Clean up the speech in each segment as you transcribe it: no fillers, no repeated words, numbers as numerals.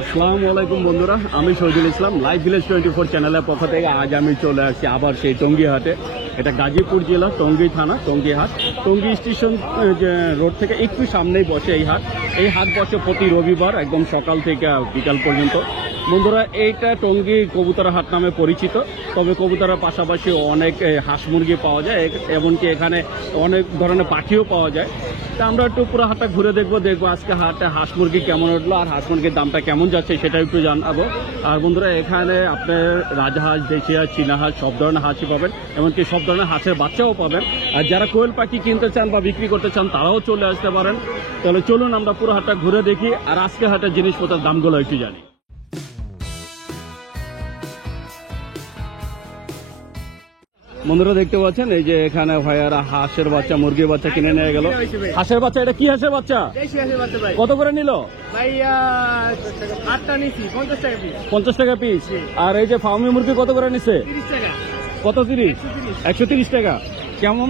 আসসালামু আলাইকুম বন্ধুরা, আমি শহীদুল ইসলাম লাইভ ভিলেজ 24 চ্যানেলের পক্ষ থেকে আজ আমি চলে আসছি আবার সেই টঙ্গী হাটে। এটা গাজীপুর জেলা টঙ্গী থানা টঙ্গী হাট। টঙ্গী স্টেশন রোড থেকে একটু সামনেই বসে এই হাট। এই হাট বসে প্রতি রবিবার একদম সকাল থেকে বিকাল পর্যন্ত। বন্ধুরা, এইটা টঙ্গী কবুতরা হাট নামে পরিচিত, তবে কবুতরার পাশাপাশি অনেক হাঁস মুরগি পাওয়া যায়, এমনকি এখানে অনেক ধরনের পাখিও পাওয়া যায়। তা আমরা একটু পুরো হাটটা ঘুরে দেখবো আজকে হাটে হাঁস মুরগি কেমন উঠলো আর হাঁস মুরগির দামটা কেমন যাচ্ছে সেটা একটু জানাবো। আর বন্ধুরা, এখানে আপনার রাজহাঁস, দেশি হাঁস, চীনা হাঁস সব ধরনের হাঁসই পাবেন, এমনকি সব ধরনের হাঁসের বাচ্চাও পাবেন। আর যারা কোয়েল পাখি কিনতে চান বা বিক্রি করতে চান তারাও চলে আসতে পারেন। তাহলে চলুন আমরা পুরো হাটটা ঘুরে দেখি আর আজকে হাটের জিনিসপত্রের দামগুলো একটু জানি। বন্ধুরা দেখতে পাচ্ছেন এই যে এখানে ভাইয়ারা হাঁসের বাচ্চা, মুরগির বাচ্চা কিনে নিয়ে গেল। হাঁসের বাচ্চা, এটা কি হাঁসের বাচ্চা? কত করে নিল? 50 টাকা পিস। আর এই যে ফার্মি মুরগি কত করে নিছে? কত? 30? 130 টাকা। কেমন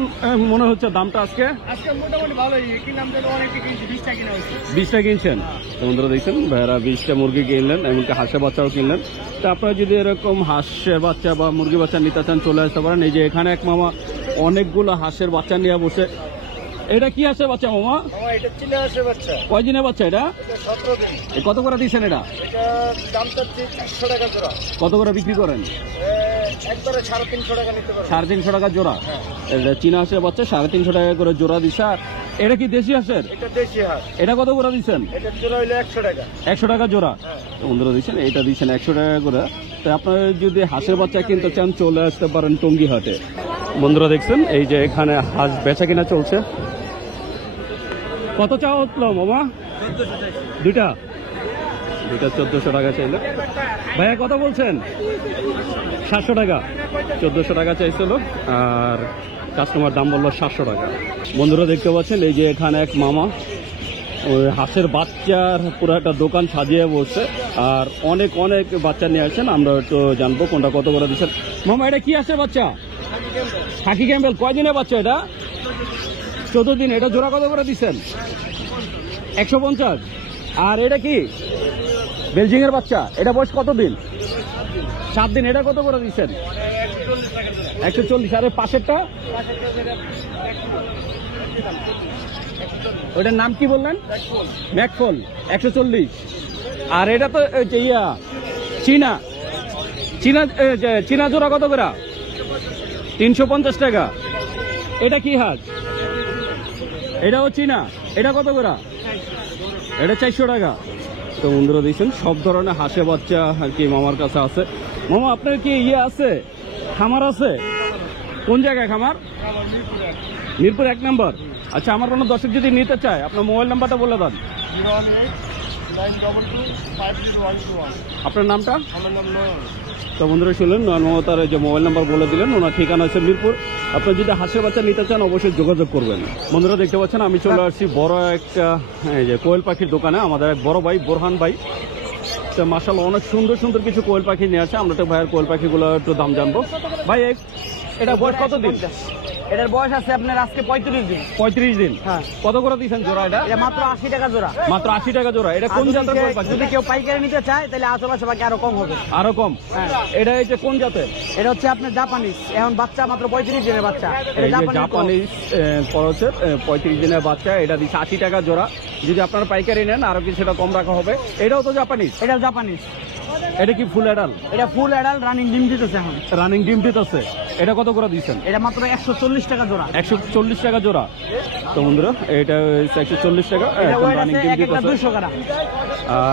মনে হচ্ছে দামটা আজকে? মোটামুটি ভালোই, কিনলাম 20টা কিনছেন। বন্ধুরা দেখছেন ভাইয়ারা 20টা মুরগি কিনলেন, এমনকি হাঁসের বাচ্চাও কিনলেন। তা আপনারা যদি এরকম হাঁসের বাচ্চা বা মুরগি বাচ্চা নিতে চান চলে আসতে পারেন। এই যে এখানে এক মামা অনেকগুলো হাঁসের বাচ্চা নিয়ে বসে। এটা কি হাঁসের বাচ্চা মামা? এটা চীনা হাঁসের বাচ্চা। কয় দিনের বাচ্চা এটা? 17 দিন। কত করে দিচ্ছেন এটা? দাম চাচ্ছি 300 টাকা জোড়া। কত করে বিক্রি করেন? একবারে 350 টাকা নিতে পারবেন। 350 টাকা জোড়া। এটা চীনা হাঁসের বাচ্চা 350 টাকা করে জোড়া দিচ্ছে। আর এটা কি দেশি হাঁসের? এটা দেশি হাঁস। এটা কত করে দিচ্ছেন? এটা জোড়া হইলো 100 টাকা। 100 টাকা জোড়া। বন্ধুরা দিচ্ছেন, এটা দিচ্ছেন 100 টাকা করে। তো আপনারা যদি হাঁসের বাচ্চা কিনতে চান চলে আসতে পারেন টঙ্গী হাটে। বন্ধুরা দেখছেন এই যে এখানে হাঁস বেচা কিনা চলছে। কত চাওয়া হলো মামা? দুইটা 1400 টাকা চাইলো। ভাইয়া কত বলছেন? 700 টাকা। 1400 টাকা চাইছিল আর কাস্টমার দাম বললো 700 টাকা। বন্ধুরা দেখতে পাচ্ছেন এই যে এখানে এক মামা ওই হাঁসের বাচ্চার পুরো একটা দোকান সাজিয়ে বসছে আর অনেক অনেক বাচ্চা নিয়ে আসছেন। আমরা একটু জানবো কোনটা কত করে দিচ্ছেন। মামা এটা কি হাঁসের বাচ্চা? খাকি ক্যাম্বেল। কয়দিনের বাচ্চা এটা? 14 দিন। এটা জোড়া কত করে দিচ্ছেন? 150। আর এটা কি বেলজিং এর বাচ্চা? এটা বয়স কত দিন? 7 দিন। এটা কত করে দিচ্ছেন? 140। আর পাশেরটা ওইটার নাম কি বললেন? ম্যাকফল। 140। আর এটা তো চীনা চীনা চীনা জোড়া কত করে? 350 টাকা। এটা কি হাঁস? এটাও চীনা। এটা কত করে? এটা 400 টাকা। তো বন্ধুরা দেখছেন সব ধরনের হাঁসের বাচ্চা আর কি মামার কাছে আছে। মামা আপনার কি আছে, খামার আছে? কোন জায়গায় খামার? মিরপুর 1 নম্বর। আচ্ছা, আমার কোনো দর্শক যদি নিতে চায় আপনার মোবাইল নাম্বারটা বলে দেন। 01892250121। আপনার নামটা? আমার নাম নয়ন। তো বন্ধুরা শুনলেন নয়নমতার যে মোবাইল নাম্বার বলে দিলেন, ওনার ঠিকানা আছে মিরপুর। আপনি যদি হাঁসের বাচ্চা নিতে চান অবশ্যই যোগাযোগ করবেন। বন্ধুরা দেখতে পাচ্ছেন আমি চলে আসছি বড় একটা এই যে কোয়েল পাখির দোকানে। আমাদের এক বড় ভাই বোরহান ভাই, তো মাশাআল্লাহ অনেক সুন্দর সুন্দর কিছু কোয়েল পাখি নিয়ে আছে। আমরা তো ভাইয়ের কোয়েল পাখিগুলো একটু দাম জানবো। ভাই এটা বয়স কত দিন? এটার বয়স আছে আপনার আজকে 35 দিন। 35 দিন। হ্যাঁ। কত করে দিচ্ছেন জোড়া এটা? এটা মাত্র 80 টাকা জোড়া। মাত্র 80 টাকা জোড়া। এটা কোন জাতের কোয়েল পাখি? যদি কেউ পাইকারি নিতে চায় তাহলে আশেপাশে বাকি আরো কম হবে। আরো কম? হ্যাঁ। এটা এই যে কোন জাতের? এটা হচ্ছে আপনার জাপানিজ। এখন বাচ্চা মাত্র 35 দিনের বাচ্চা। এই যে জাপানিজ খরচের 35 দিনের বাচ্চা। এটা দিচ্ছে 80 টাকা জোড়া। যদি আপনারা পাইকারি নেন আরো কিছুটা কম রাখা হবে। এটাও তো জাপানিজ? এটা জাপানিজ। এটা কি ফুল অ্যাডাল? এটা ফুল অ্যাডাল্ট রানিং ডিম দিতেছে এখন। রানিং ডিম দিতেছে। এটা কত করে দিচ্ছেন? এটা মাত্র 140 টাকা জোড়া। 140 টাকা জোড়া। তো বন্ধুরা এটা 140 টাকা রানিং ডিম দিতেছে। 200 গ্রাম।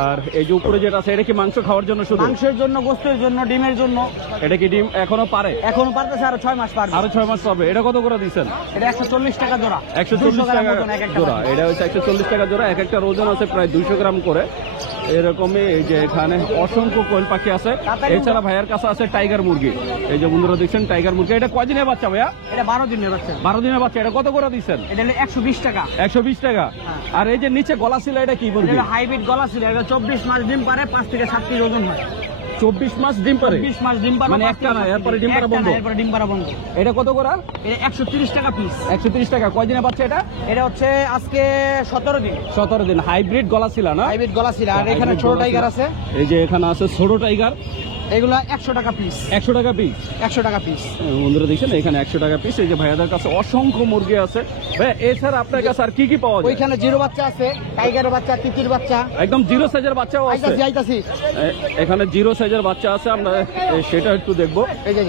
আর এই যে উপরে যেটা আছে এটা কি মাংস খাওয়ার জন্য? শুধু মাংসের জন্য, গোস্তের জন্য, ডিমের জন্য। এটা কি ডিম এখনো পারে? এখনো পারতেছে, আরো 6 মাস পারবে। আরো 6 মাস পাবে। এটা কত করে দিচ্ছেন? এটা 140 টাকা জোড়া। 140 টাকা জোড়া। এটা হচ্ছে 140 টাকা জোড়া। এক একটা ওজন আছে প্রায় 200 গ্রাম করে। এরকমই এই যে এখানে অসংখ্য কোয়েল পাখি আছে। এছাড়া ভাইয়ের কাছে আছে টাইগার মুরগি। এই যে বন্ধুরা দেখছেন টাইগার মুরগি। এটা কয়দিনের বাচ্চা ভাইয়া? এটা 12 দিনের বাচ্চা। 12 দিনের বাচ্চা। এটা কত করে দিচ্ছেন? এটা 120 টাকা। 120 টাকা। আর এই যে নিচে গলা ছিল এটা কি বলবি? এটা হাইব্রিড গলা ছিল। এটা 24 মাস ডিম পারে, 5 থেকে 7 কেজি ওজন হয়। 24 মাস ডিম পারে? 20 মাস ডিম পারে, মানে একটা না, এরপরে ডিম পাড়া বন্ধ? এরপরে ডিম পাড়া বন্ধ। এটা কত করে? এটা 130 টাকা পিস। 130 টাকা। কয়দিনের বাচ্চা এটা? এটা হচ্ছে আজকে 17 দিন। 17 দিন। হাইব্রিড গলা ছিল না? হাইব্রিড গলা ছিল। আর এখানে হাইব্রিড ছোট গলা টাইগার ছিল। আছে। এই যে এখানে আছে ছোট টাইগার, এগুলা 100 টাকা পিস। 100 টাকা পিস। 100 টাকা পিস। বন্ধুরা দেখছেন এখানে 100 টাকা পিস। এই যে ভাইয়াদের কাছে অসংখ্য মুরগি আছে। ভাইয়া এছাড়া আপনার কাছে আর কি কি পাওয়া যায়? ওইখানে জিরো বাচ্চা আছে, টাইগারের বাচ্চা, তিতির বাচ্চা। একদম জিরো সাইজের বাচ্চাও আছে? আইতাছি। এখানে জিরো সাইজের বাচ্চা আছে, আমরা সেটা একটু দেখবো। এই যে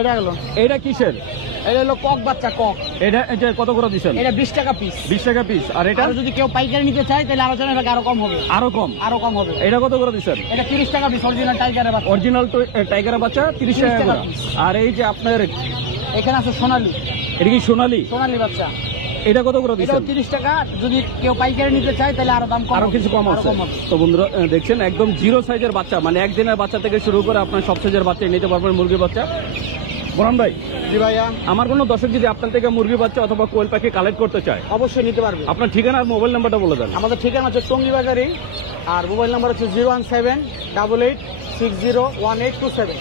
এটা গেল। এটা কিসের? এটা হলো কক বাচ্চা, কক। এটা কত করে দিচ্ছেন? এটা 20 টাকা পিস। 20 টাকা পিস। আর এটা আর যদি কেউ পাইকারি নিতে চায় তাহলে আলোচনা আরো কম হবে। আরো কম? আরো কম হবে। এটা কত করে দিচ্ছেন? এটা 30 টাকা পিস অরিজিনাল টাইগারের বাচ্চা। অরিজিনাল টাইগারের বাচ্চা 30 টাকা করে। আর এই যে আপনার এখানে আছে সোনালী। এটা কি সোনালী? সোনালী বাচ্চা। এটা কত করে এটা দিচ্ছেন? 30 টাকা। যদি কেউ পাইকারি নিতে চায় তাহলে আরো দাম কম, আরো কিছু কম আছে। তো বন্ধুরা দেখছেন একদম জিরো সাইজের বাচ্চা, মানে একদিনের বাচ্চা থেকে শুরু করে আপনার সব সাইজের বাচ্চা নিতে পারবেন, মুরগির বাচ্চা। বরুণ ভাই, জি ভাইয়া, আমার কোনো দর্শক যদি আপনার থেকে মুরগি বাচ্চা অথবা কোয়েল পাখি কালেক্ট করতে চায় অবশ্যই নিতে পারবে। আপনার ঠিকানা আর মোবাইল নাম্বারটা বলে দেন। আমাদের ঠিকানা হচ্ছে টঙ্গী বাজারে, আর মোবাইল নাম্বার হচ্ছে 01788601827।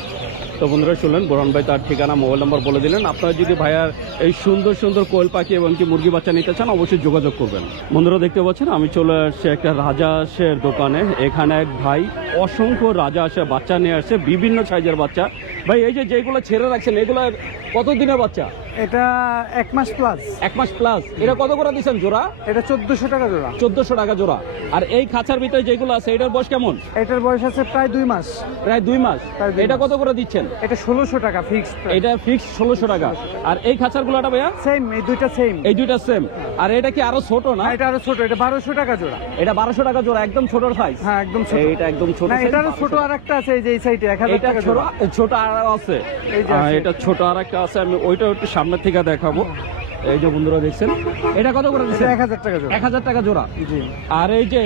তো বন্ধুরা শুনলেন, বরুণ ভাই তার ঠিকানা মোবাইল নাম্বার বলে দিলেন। আপনারা যদি ভাইয়ার এই সুন্দর সুন্দর কোয়েল পাখি এবং কি মুরগি বাচ্চা নিতে চান অবশ্যই যোগাযোগ করবেন। বন্ধুরা দেখতে পাচ্ছেন আমি চলে আসছি একটা রাজা হাঁসের দোকানে। এখানে এক ভাই অসংখ্য রাজা হাঁসের বাচ্চা নিয়ে আসছে, বিভিন্ন সাইজের বাচ্চা। ভাই এই যে যেগুলো ছেড়ে রাখছেন এগুলো কত দিনের বাচ্চা? এটা 1 মাস প্লাস। 1 মাস প্লাস। এটা কত করে দিচ্ছেন জোড়া? এটা 1400 টাকা জোড়া। 1400 টাকা জোড়া। আর এই খাঁচার ভিতরে যেগুলো আছে এটার বয়স কেমন? এটার বয়স আছে প্রায় 2 মাস। প্রায় 2 মাস। এটা কত করে দিচ্ছেন? এটা 1600 টাকা ফিক্স। এটা ফিক্স 1600 টাকা। আর এই খাঁচার গুলাটা ভাইয়া? সেম, এই দুইটা সেম। এই দুইটা সেম। আর এটা কি আরো ছোট না? এটা আরো ছোট, এটা 1200 টাকা জোড়া। এটা 1200 টাকা জোড়া, একদম ছোট সাইজ। হ্যাঁ একদম ছোট। এটা একদম ছোট। না এটারও ছোট আরেকটা আছে, এই যে এই সাইডে 1000 টাকা ছোট জোড়া। ছোট আর আছে। এই যে আছে। এটা ছোট আর একটা আছে, আমি ওইটা একটু সামনে থেকে দেখাবো। এই যে বন্ধুরা দেখছেন এটা কত করে দিচ্ছেন? 1000 টাকা জোড়া। 1000 টাকা জোড়া। জি। আর এই যে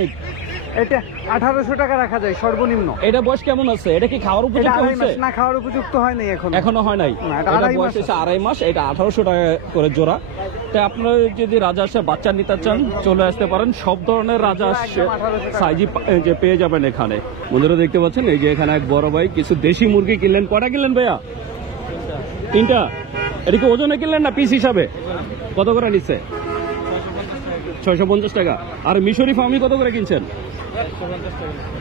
এটা 1800 টাকা রাখা যায় সর্বনিম্ন। এটা বয়স কেমন আছে? এটা কি খাওয়ার এটা উপযুক্ত 2.5 হয়েছে? মাস না, খাওয়ার উপযুক্ত হয় নাই এখন। এখনো হয় নাই। না, এটা এটা 2.5 বয়স মাস। হচ্ছে 2.5 মাস। এটা 1800 টাকা করে জোড়া। তাই আপনারা যদি রাজা হাঁসের বাচ্চা নিতে চান চলে আসতে পারেন। সব ধরনের রাজা হাঁস সাইজই যে পেয়ে যাবেন এখানে। বন্ধুরা দেখতে পাচ্ছেন এই যে এখানে এক বড় ভাই কিছু দেশি মুরগি কিনলেন। কটা কিনলেন ভাইয়া? 3টা। এটা কি ওজনে কিনলেন না পিস হিসাবে? কত করে নিচ্ছে? 650 টাকা। আর মিশরি ফার্মি কত করে কিনছেন?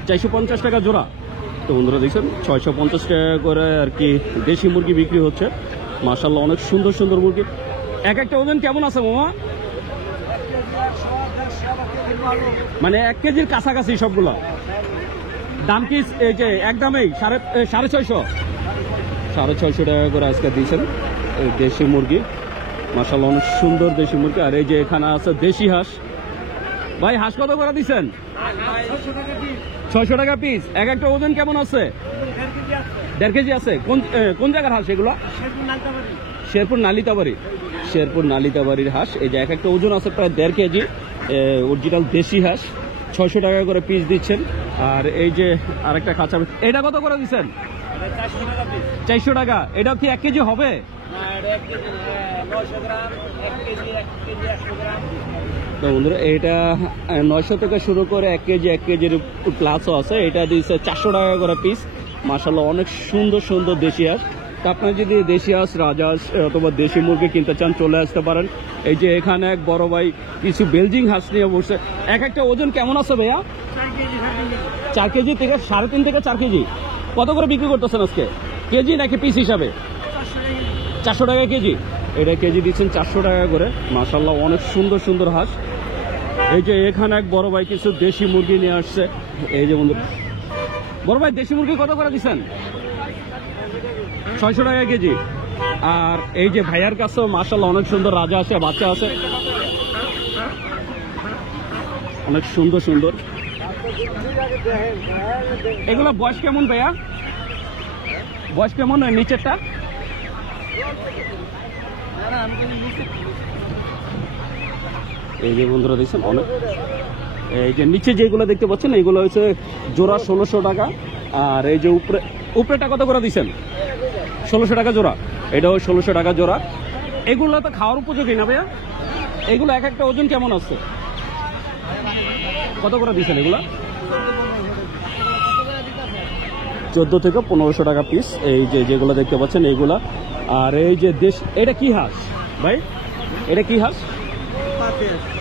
450 টাকা জোড়া। তো বন্ধুরা দেখছেন 650 টাকা করে আর কি দেশি মুরগি বিক্রি হচ্ছে। মাশাআল্লাহ অনেক সুন্দর সুন্দর মুরগি। এক একটা ওজন কেমন আছে মামা? মানে 1 কেজির কাছাকাছি সবগুলো। দাম কি এই যে একদমই 650? 650 টাকা করে আজকে দিয়েছেন এই দেশি মুরগি। মাশাআল্লাহ অনেক সুন্দর দেশি মুরগি। আর এই যে এখানে আছে দেশি হাঁস। ভাই হাঁস কত করে দিচ্ছেন? 600 টাকা পিস। এক একটা ওজন কেমন আছে? 1.5 কেজি আছে। কোন জায়গার হাঁস এগুলো? শেরপুর নালিতাবাড়ি। শেরপুর নালিতাবাড়ির হাঁস। এই যে এক একটা ওজন আছে প্রায় 1.5 কেজি। অরিজিনাল দেশি হাঁস 600 টাকা করে পিস দিচ্ছেন। আর এই যে আরেকটা খাঁচা, এটা কত করে দিচ্ছেন? 400 টাকা। এটা কি 1 কেজি হবে? তো বন্ধুরা এটা 900 থেকে শুরু করে 1 কেজি 1 কেজির প্লাসও আছে। এটা দিচ্ছে 400 টাকা করে পিস। মাশাআল্লাহ অনেক সুন্দর সুন্দর দেশি হাঁস। তা আপনারা যদি দেশি হাঁস, রাজা হাঁস অথবা দেশি মুরগি কিনতে চান চলে আসতে পারেন। এই যে এখানে এক বড় ভাই কিছু বেলজিং হাঁস নিয়ে বসে। এক একটা ওজন কেমন আছে ভাইয়া? 4 কেজি থেকে 3.5 থেকে 4 কেজি। কত করে বিক্রি করতেছেন আজকে? কেজি নাকি পিস হিসাবে? 400 টাকা কেজি। এটা কেজি দিচ্ছেন 400 টাকা করে। মাশাআল্লাহ অনেক সুন্দর সুন্দর হাঁস। এই যে এখানে এক বড় ভাই কিছু দেশি মুরগি নিয়ে আসছে। এই যে বন্ধু বড় ভাই দেশি মুরগি কত করে দিচ্ছেন? 600 টাকা কেজি। আর এই যে ভাইয়ার কাছেও মাশাআল্লাহ অনেক সুন্দর রাজা আছে, বাচ্চা আছে অনেক সুন্দর সুন্দর। এগুলো বয়স কেমন ভাইয়া? বয়স কেমন নিচেরটা? এই যে বন্ধুরা দেখছেন অনেক। এই যে নিচে যেগুলো দেখতে পাচ্ছেন এগুলো হচ্ছে জোড়া 1600 টাকা। আর এই যে উপরেটা কত করে দিচ্ছেন? 1600 টাকা জোড়া। এটাও 1600 টাকা জোড়া। এগুলো তো খাওয়ার উপযোগী না ভাইয়া? এগুলো এক একটা ওজন কেমন আছে? কত করে দিচ্ছেন এগুলা? 14 থেকে 1500 টাকা পিস। এই যে যেগুলো দেখতে পাচ্ছেন এইগুলা। আর এই যে দেশ, এটা কি হাঁস ভাই? এটা কি হাঁস?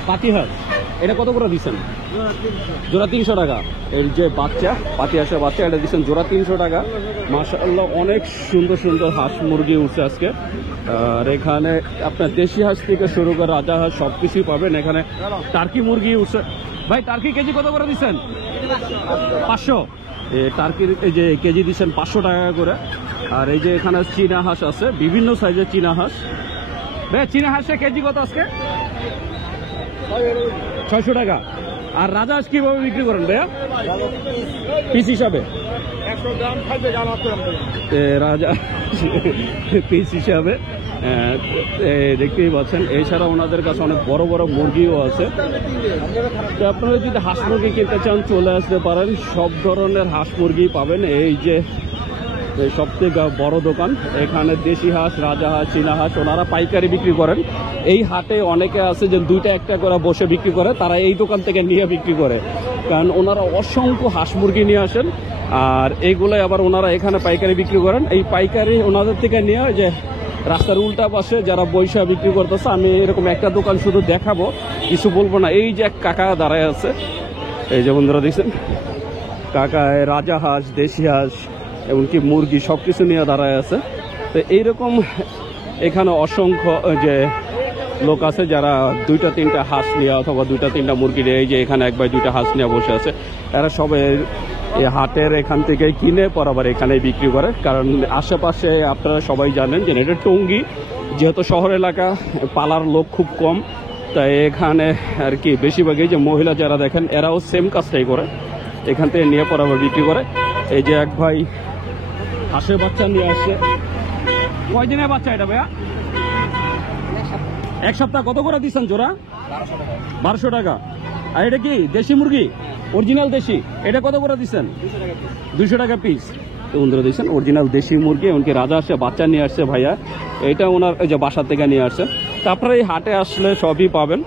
পাতি হাঁস। এটা কত করে দিচ্ছেন? জোড়া 300 টাকা। এই যে বাচ্চা, পাতি হাঁসের বাচ্চা, এটা দিচ্ছেন জোড়া 300 টাকা। মাশাআল্লাহ অনেক সুন্দর সুন্দর হাঁস মুরগি উঠছে আজকে। আর এখানে আপনার দেশি হাঁস থেকে শুরু করে রাজা হাঁস সব কিছুই পাবেন। এখানে টার্কি মুরগি উঠছে। ভাই টার্কি কেজি কত করে দিচ্ছেন? 500। টার্কির এই যে কেজি দিচ্ছেন 500 টাকা করে। আর এই যে এখানে চীনা হাঁস আছে, বিভিন্ন সাইজের চীনা হাঁস। ভাই চীনা হাঁসের কেজি কত আজকে? 600 টাকা। আর রাজা হাঁস কিভাবে বিক্রি করেন ভাইয়া? পিস হিসাবে? রাজা পিস হিসাবে দেখতেই পাচ্ছেন। এছাড়া ওনাদের কাছে অনেক বড় বড় মুরগিও আছে। তো আপনারা যদি হাঁস মুরগি কিনতে চান চলে আসতে পারেন, সব ধরনের হাঁস মুরগি পাবেন। এই যে সবথেকে বড় দোকান, এখানে দেশি হাঁস, রাজা হাঁস, চীনা হাঁস ওনারা পাইকারি বিক্রি করেন। এই হাটে অনেকে আছে যে 2টা 1টা করে বসে বিক্রি করে, তারা এই দোকান থেকে নিয়ে বিক্রি করে, কারণ ওনারা অসংখ্য হাঁস মুরগি নিয়ে আসেন। আর এইগুলোই আবার ওনারা এখানে পাইকারি বিক্রি করেন। এই পাইকারি ওনাদের থেকে নিয়ে যে রাস্তার উল্টা পাশে যারা বৈশা বিক্রি করতেছে, আমি এরকম একটা দোকান শুধু দেখাবো, কিছু বলবো না। এই যে এক কাকা দাঁড়ায় আছে, এই যে বন্ধুরা দেখছেন, কাকা রাজা হাঁস, দেশি হাঁস, এমনকি মুরগি সব কিছু নিয়ে দাঁড়ায় আছে। তো এইরকম এখানে অসংখ্য যে লোক আছে যারা 2টা 3টা হাঁস নিয়ে অথবা 2টা 3টা মুরগি নিয়ে, এই যে এখানে 1 বাই 2টা হাঁস নিয়ে বসে আছে, এরা সবাই এই হাটের এখান থেকে কিনে পর আবার এখানে বিক্রি করে। কারণ আশেপাশে আপনারা সবাই জানেন যে এটা টঙ্গী, যেহেতু শহর এলাকা, পালার লোক খুব কম, তাই এখানে আর কি বেশিরভাগই যে মহিলা যারা দেখেন এরাও সেম কাজটাই করে, এখান থেকে নিয়ে পর আবার বিক্রি করে। এই যে এক ভাই হাঁসের বাচ্চা নিয়ে আসছে। কয়দিনের বাচ্চা এটা ভাইয়া? 1 সপ্তাহ। কত করে দিচ্ছেন জোড়া? 1200 টাকা। আর এটা কি দেশি মুরগি? অরিজিনাল দেশি। এটা কত করে দিচ্ছেন? 200 টাকা পিস। তো বন্ধুরা দিচ্ছেন অরিজিনাল দেশি মুরগি, এমনকি রাজা আসছে বাচ্চা নিয়ে আসছে ভাইয়া, এটা ওনার এই যে বাসা থেকে নিয়ে আসছে। তো আপনারা এই হাটে আসলে সবই পাবেন।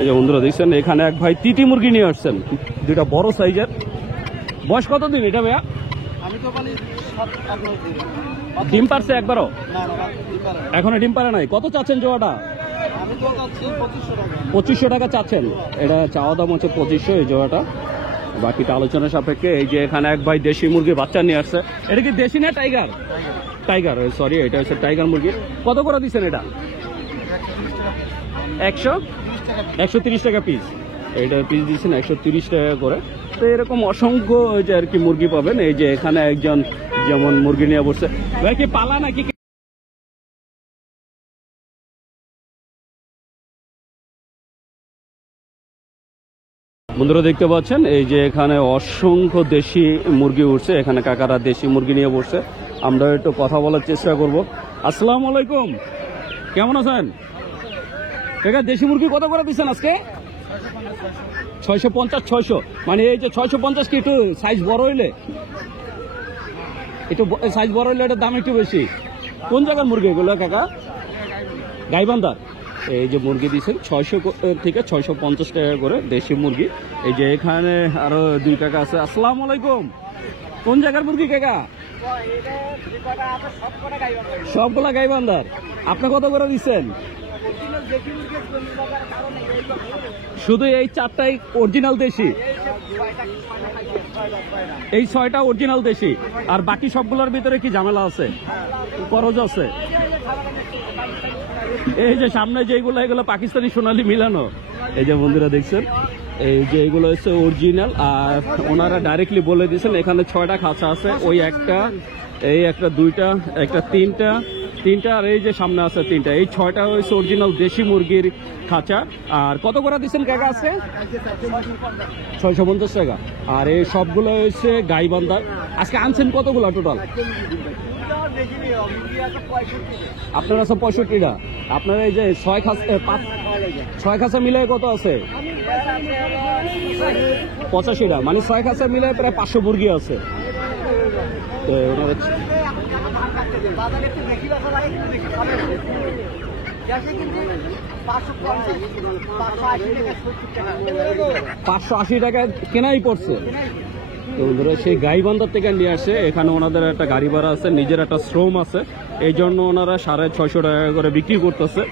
এই যে বন্ধুরা দেখছেন এখানে এক ভাই তিতি মুরগি নিয়ে আসছেন, 2টা বড় সাইজের। বয়স কতদিন এটা ভাইয়া? ডিম পারছে একবারও? এখনো ডিম পারে নাই। কত চাচ্ছেন জোড়াটা? 2500 টাকা চাচ্ছেন। এটা চাওয়া দাম হচ্ছে 2500 এই জোড়াটা, বাকিটা আলোচনা সাপেক্ষে। এই যে এখানে এক ভাই দেশি মুরগি বাচ্চা নিয়ে আসছে। এটা কি দেশি না টাইগার? টাইগার, সরি, এটা হচ্ছে টাইগার মুরগি। কত করে দিচ্ছেন এটা? 130 টাকা পিস। এইটার পিস দিচ্ছেন 130 টাকা করে। তো এরকম অসংখ্য যে আর কি মুরগি পাবেন। এই যে এখানে একজন যেমন মুরগি নিয়ে বসছে, ভাই কি পালা নাকি? বন্ধুরা দেখতে পাচ্ছেন এই যে এখানে অসংখ্য দেশি মুরগি উঠছে, এখানে কাকারা দেশি মুরগি নিয়ে বসছে। আমরা একটু কথা বলার চেষ্টা করব। আসসালামু আলাইকুম, কেমন আছেন কাকা? দেশি মুরগি কত করে দিচ্ছেন আজকে? 650। 600 মানে এই যে 650 কি একটু সাইজ বড় হইলে, একটু সাইজ বড় হইলে এটার দাম একটু বেশি। কোন জায়গার মুরগি এগুলো কাকা? গাইবান্ধার। এই যে মুরগি দিচ্ছেন 600 থেকে 650 টাকা করে দেশি মুরগি। এই যে এখানে আরো 2 কাকা আছে। আসসালামু আলাইকুম, কোন জায়গার মুরগি কাকা? সবগুলা গাইবান্ধার। আপনি কত করে দিচ্ছেন? শুধু এই 4টাই অরিজিনাল দেশি? এই 6টা অরিজিনাল দেশি, আর বাকি সবগুলোর ভিতরে কি ঝামেলা আছে, খরচ আছে? এই যে সামনে যেগুলো, এগুলো পাকিস্তানি সোনালি মিলানো। এই যে বন্ধুরা দেখছেন এই যে এগুলো হচ্ছে অরিজিনাল। আর ওনারা ডাইরেক্টলি বলে দিয়েছেন এখানে 6টা খাঁচা আছে, ওই একটা, এই একটা, 2টা, একটা, 3টা, আর এই যে সামনে আছে 3টা। এই 6টা হচ্ছে অরিজিনাল দেশি মুরগির খাঁচা। আর কত করে দিচ্ছেন কাকা আজকে? 650 টাকা। আর এই সবগুলো হচ্ছে গাইবান্ধার। আজকে আনছেন কতগুলো টোটাল? আপনার আছে 65টা। আপনার এই যে 6 খাঁচা মিলে কত আছে? 85টা, মানে 6 খাঁচা মিলে প্রায় 500 মুরগি আছে। তো 580 টাকা কেনাই পড়ছে। তো বন্ধুরা সেই গাইবান্ধার থেকে নিয়ে আসে, এখানে ওনাদের একটা গাড়ি ভাড়া আছে, নিজের একটা শ্রম আছে, এই জন্য ওনারা 650 টাকা করে বিক্রি করতেছে।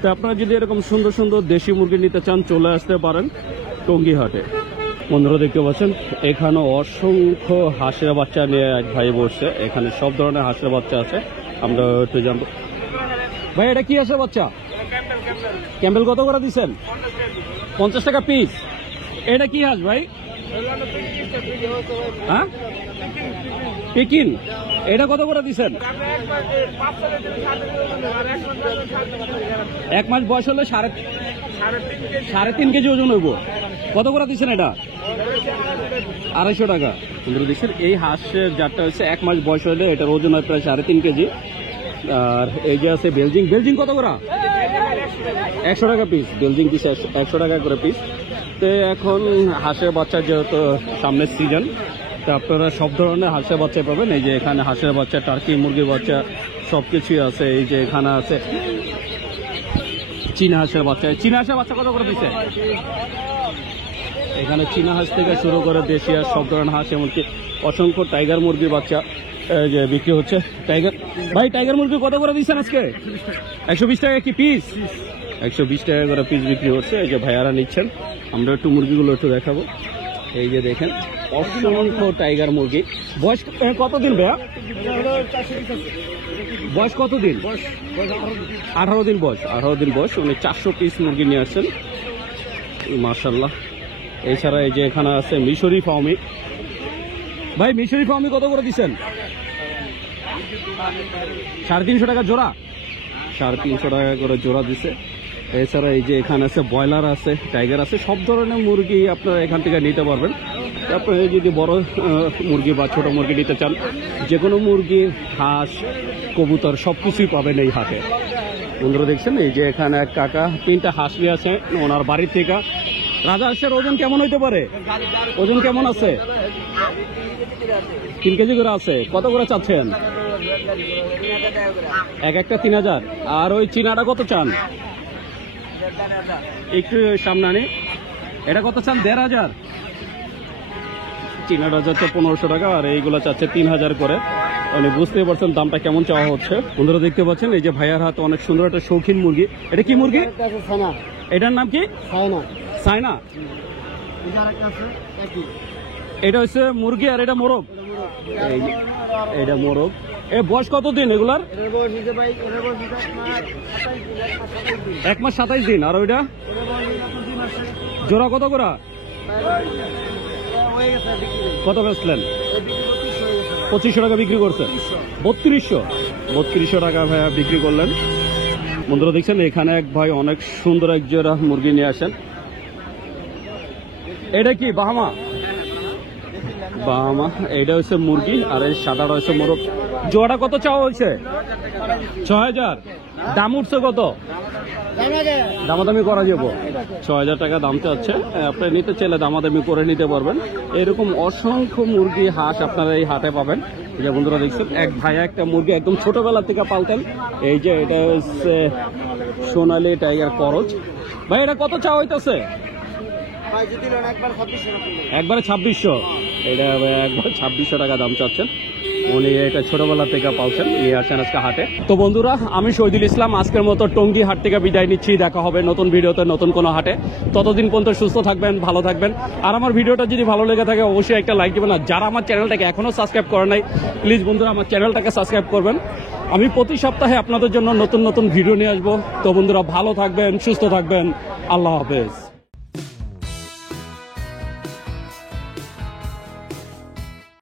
তো আপনারা যদি এরকম সুন্দর সুন্দর দেশি মুরগি নিতে চান চলে আসতে পারেন টঙ্গী হাটে। বন্ধুরা দেখতে পাচ্ছেন এখানে অসংখ্য হাঁসের বাচ্চা নিয়ে এক ভাই বসছে, এখানে সব ধরনের হাঁসের বাচ্চা আছে, আমরা একটু জানবো। ভাই এটা কি হাঁসের বাচ্চা? ক্যাম্বেল কত করে দিচ্ছেন? 50 টাকা পিস। এটা কি হাঁস ভাই? হ্যাঁ পিকিন, এটা কত করে দিচ্ছেন? 1 মাস বয়স হলে 3.5 কেজি ওজন হইব। কত করে দিচ্ছেন এটা? 250 টাকা। বন্ধুরা দেখছেন এই হাঁসের জাতটা হচ্ছে 1 মাস বয়স হলে এটার ওজন হয় প্রায় 3.5 কেজি। আর এই যে আছে বেলজিং, বেলজিং কত করে? 100 টাকা পিস। বেলজিং পিস 100 টাকা করে পিস। তো এখন হাঁসের বাচ্চা যেহেতু সামনের সিজন, তো আপনারা সব ধরনের হাঁসের বাচ্চা পাবেন। এই যে এখানে হাঁসের বাচ্চা, টার্কি মুরগির বাচ্চা সবকিছুই আছে। এই যে এখানে আছে চীনা হাঁসের বাচ্চা। চীনা হাঁসের বাচ্চা কত করে দিচ্ছে? এখানে চীনা হাঁস থেকে শুরু করে দেশি হাঁস, সব ধরনের হাঁস, এমনকি অসংখ্য টাইগার মুরগির বাচ্চা যে বিক্রি হচ্ছে। টাইগার ভাই, টাইগার মুরগি কত করে দিচ্ছেন আজকে? 120 টাকা কি পিস? 120 টাকা করে পিস বিক্রি হচ্ছে। এই যে ভাইয়ারা নিচ্ছেন, আমরা একটু মুরগিগুলো একটু দেখাবো। এই যে দেখেন অসংখ্য টাইগার মুরগি। বয়স কতদিন ভাইয়া? বয়স কতদিন? 18 দিন বয়স। 18 দিন বয়স। উনি 400 পিস মুরগি নিয়ে আসছেন, মাশাআল্লাহ। এছাড়া এই যে এখানে আছে মিশরি ফার্মি। ভাই মিশরি ফার্মি কত করে দিচ্ছেন? 350 টাকা জোড়া। 350 টাকা করে জোড়া দিছে। এছাড়া এই যে এখানে আছে ব্রয়লার আছে, টাইগার আছে, সব ধরনের মুরগি আপনারা এখান থেকে নিতে পারবেন। তারপরে যদি বড় মুরগি বা ছোট মুরগি নিতে চান, যে কোনো মুরগি, হাঁস, কবুতর সবকিছুই পাবেন এই হাটে। বন্ধুরা দেখছেন এই যে এখানে এক কাকা 3টা হাঁস নিয়ে আছে ওনার বাড়ির থেকে। রাজা হাঁসের ওজন কেমন হইতে পারে? ওজন কেমন আছে? 3 কেজি করে আছে। কত করে চাচ্ছেন? এক একটা 3000। আর ওই চীনাটা কত চান? একটু সামনে আনি। এটা কত চান? 1500। চীনাটা চাচ্ছে 1500 টাকা, আর এইগুলো চাচ্ছে 3000 করে। মানে বুঝতেই পারছেন দামটা কেমন চাওয়া হচ্ছে। বন্ধুরা দেখতে পাচ্ছেন এই যে ভাইয়ার হাতে অনেক সুন্দর একটা শৌখিন মুরগি। এটা কি মুরগি? এটার নাম কি? সাইনা। এটা হচ্ছে মুরগি আর এটা মোরগ। এটা মোরগ। এ বয়স কতদিন এগুলার? 1 মাস 27 দিন। আর ওইটা জোড়া কত করে? কত বেচলেন? 2500 টাকা বিক্রি করছে। 3200 টাকা ভাইয়া বিক্রি করলেন। বন্ধুরা দেখছেন এখানে এক ভাই অনেক সুন্দর এক জোড়া মুরগি নিয়ে আসেন। এটা কি বাহামা? বাহামা। এটা হচ্ছে মুরগি আর এই সাদাটা হচ্ছে মোরগ। জোড়াটা কত চাওয়া হয়েছে? 6000। দাম উঠছে কত? দামাদামি করা যাবো। 6000 টাকা দাম চাচ্ছে। আপনি নিতে চাইলে দামাদামি করে নিতে পারবেন। এরকম অসংখ্য মুরগি, হাঁস আপনারা এই হাটে পাবেন। এই যে বন্ধুরা দেখছেন এক ভাইয়া একটা মুরগি একদম ছোটবেলা থেকে পালতেন। এই যে এটা হচ্ছে সোনালী টাইগার করজ। ভাই এটা কত চাওয়া হইতেছে? একবারে 2600। এটা একবার 2600 টাকা দাম চাচ্ছেন। উনি এটা ছোটবেলা থেকে পালছেন, নিয়ে আসেন আজকে হাটে। তো বন্ধুরা আমি শহীদুল ইসলাম আজকের মতো টঙ্গী হাট থেকে বিদায় নিচ্ছি। দেখা হবে নতুন ভিডিওতে, নতুন কোনো হাটে। ততদিন পর্যন্ত সুস্থ থাকবেন, ভালো থাকবেন। আর আমার ভিডিওটা যদি ভালো লেগে থাকে অবশ্যই একটা লাইক দিবেন। আর যারা আমার চ্যানেলটাকে এখনো সাবস্ক্রাইব করে নাই, প্লিজ বন্ধুরা আমার চ্যানেলটাকে সাবস্ক্রাইব করবেন। আমি প্রতি সপ্তাহে আপনাদের জন্য নতুন নতুন ভিডিও নিয়ে আসবো। তো বন্ধুরা ভালো থাকবেন, সুস্থ থাকবেন। আল্লাহ হাফেজ।